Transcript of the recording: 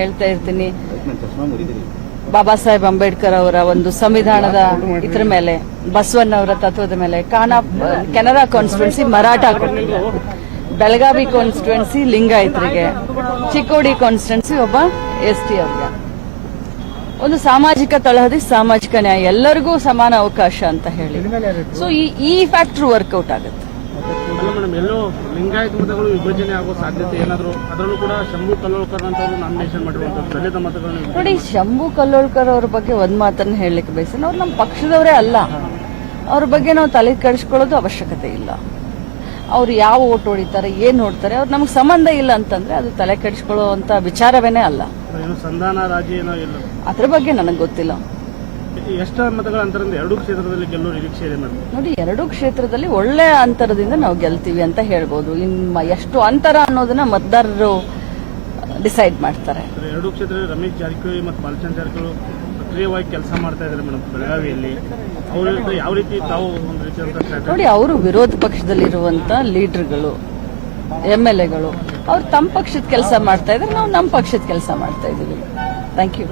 ಹೇಳ್ತಾ ಇರ್ತೀನಿ. ಬಾಬಾ ಸಾಹೇಬ್ ಅಂಬೇಡ್ಕರ್ ಅವರ ಒಂದು ಸಂವಿಧಾನದ ಇದ್ರ ಮೇಲೆ ಬಸವಣ್ಣವರ ತತ್ವದ ಮೇಲೆ, ಕಾನಾ, ಕೆನರಾ ಕಾನ್ಸ್ಟಿಟ್ಯೂನ್ಸಿ ಮರಾಠ ಬೆಳಗಾವಿ ಕಾನ್ಸ್ಟಿಟ್ಯೂನ್ಸಿ ಲಿಂಗಾಯತರಿಗೆ, ಚಿಕ್ಕೋಡಿ ಕಾನ್ಸ್ಟಿಟ್ಯೂನ್ಸಿ ಒಬ್ಬ ಎಸ್ ಟಿ ಅವ್ರಿಗೆ. ಒಂದು ಸಾಮಾಜಿಕ ತಳಹದಿ, ಸಾಮಾಜಿಕ ನ್ಯಾಯ, ಎಲ್ಲರಿಗೂ ಸಮಾನ ಅವಕಾಶ ಅಂತ ಹೇಳಿ. ಸೊ ಈ ಫ್ಯಾಕ್ಟರ್ ವರ್ಕೌಟ್ ಆಗುತ್ತೆ. ಲಿಂಗಾಯತ ಮತಗಳು ವಿಭಜನೆ ಆಗೋ ಸಾಧ್ಯತೆ ಏನಾದರೂ ಅದರಲ್ಲೂ ಕೂಡ ಶಂಭು ಕಲ್ಲೋಳ್ಕರ್ ಅಂತವರು ನಾಮಿನೇಷನ್ ಮಾಡಿರುವಂತಹ ದಲಿತ ಮತಗಳನ್ನು ನೋಡಿ ಶಂಭು ಕಲ್ಲೋಳ್ಕರ್ ಅವ್ರ ಬಗ್ಗೆ ಒಂದ್ ಮಾತನ್ನ ಹೇಳಲಿಕ್ಕೆ ಬಯಸ್ತೇನೆ ಅವ್ರು ನಮ್ಮ ಪಕ್ಷದವರೇ ಅಲ್ಲ. ಅವ್ರ ಬಗ್ಗೆ ನಾವು ತಲೆ ಕೆಡಿಸ್ಕೊಳ್ಳೋದು ಅವಶ್ಯಕತೆ ಇಲ್ಲ. ಅವ್ರು ಯಾವ ಓಟ್ ಹೊಡಿತಾರೆ ಏನ್ ನೋಡ್ತಾರೆ ಅವ್ರು ನಮ್ಗೆ ಸಂಬಂಧ ಇಲ್ಲ ಅಂತಂದ್ರೆ ಅದು ತಲೆ ಕೆಡಿಸ್ಕೊಳ್ಳುವಂತ ವಿಚಾರವೇನೆ ಅಲ್ಲ. ಏನು ಸಂಧಾನ ರಾಜಿ ಏನೋ ಇಲ್ಲ. ಅದ್ರ ಬಗ್ಗೆ ನನಗೆ ಗೊತ್ತಿಲ್ಲ. ಎಷ್ಟು ಮತಗಳ ಅಂತರದಿಂದ ಎರಡು ಕ್ಷೇತ್ರದಲ್ಲಿ ಗೆಲ್ಲುವ ನಿರೀಕ್ಷೆ ಇದೆ ಮೇಡಮ್ ನೋಡಿ ಎರಡೂ ಕ್ಷೇತ್ರದಲ್ಲಿ ಒಳ್ಳೆ ಅಂತರದಿಂದ ನಾವು ಗೆಲ್ತೀವಿ ಅಂತ ಹೇಳ್ಬೋದು. ಇನ್ನು ಎಷ್ಟು ಅಂತರ ಅನ್ನೋದನ್ನ ಮತದಾರರು ಡಿಸೈಡ್ ಮಾಡ್ತಾರೆ. ಎರಡು ಕ್ಷೇತ್ರದಲ್ಲಿ ರಮೇಶ್ ಜಾರಕಿಹೊಳಿ ಮತ್ತು ಬಾಲಚಂದ್ರ ಜಾರಕಿಹೊಳಿ ಸಕ್ರಿಯವಾಗಿ ಕೆಲಸ ಮಾಡ್ತಾ ಇದ್ದಾರೆ ಮೇಡಮ್ ಬೆಳಗಾವಿಯಲ್ಲಿ. ಅವ್ರ ಯಾವ ರೀತಿ ತಾವು ಒಂದು ನೋಡಿ ಅವರು ವಿರೋಧ ಪಕ್ಷದಲ್ಲಿರುವಂತ ಲೀಡರ್ಗಳು ಎಂ ಎಲ್ ಎಗಳು ಅವ್ರು ತಮ್ಮ ಪಕ್ಷದ ಕೆಲಸ ಮಾಡ್ತಾ ಇದ್ರೆ ನಾವು ನಮ್ಮ ಪಕ್ಷದ ಕೆಲಸ ಮಾಡ್ತಾ ಇದೀವಿ ಥ್ಯಾಂಕ್ ಯು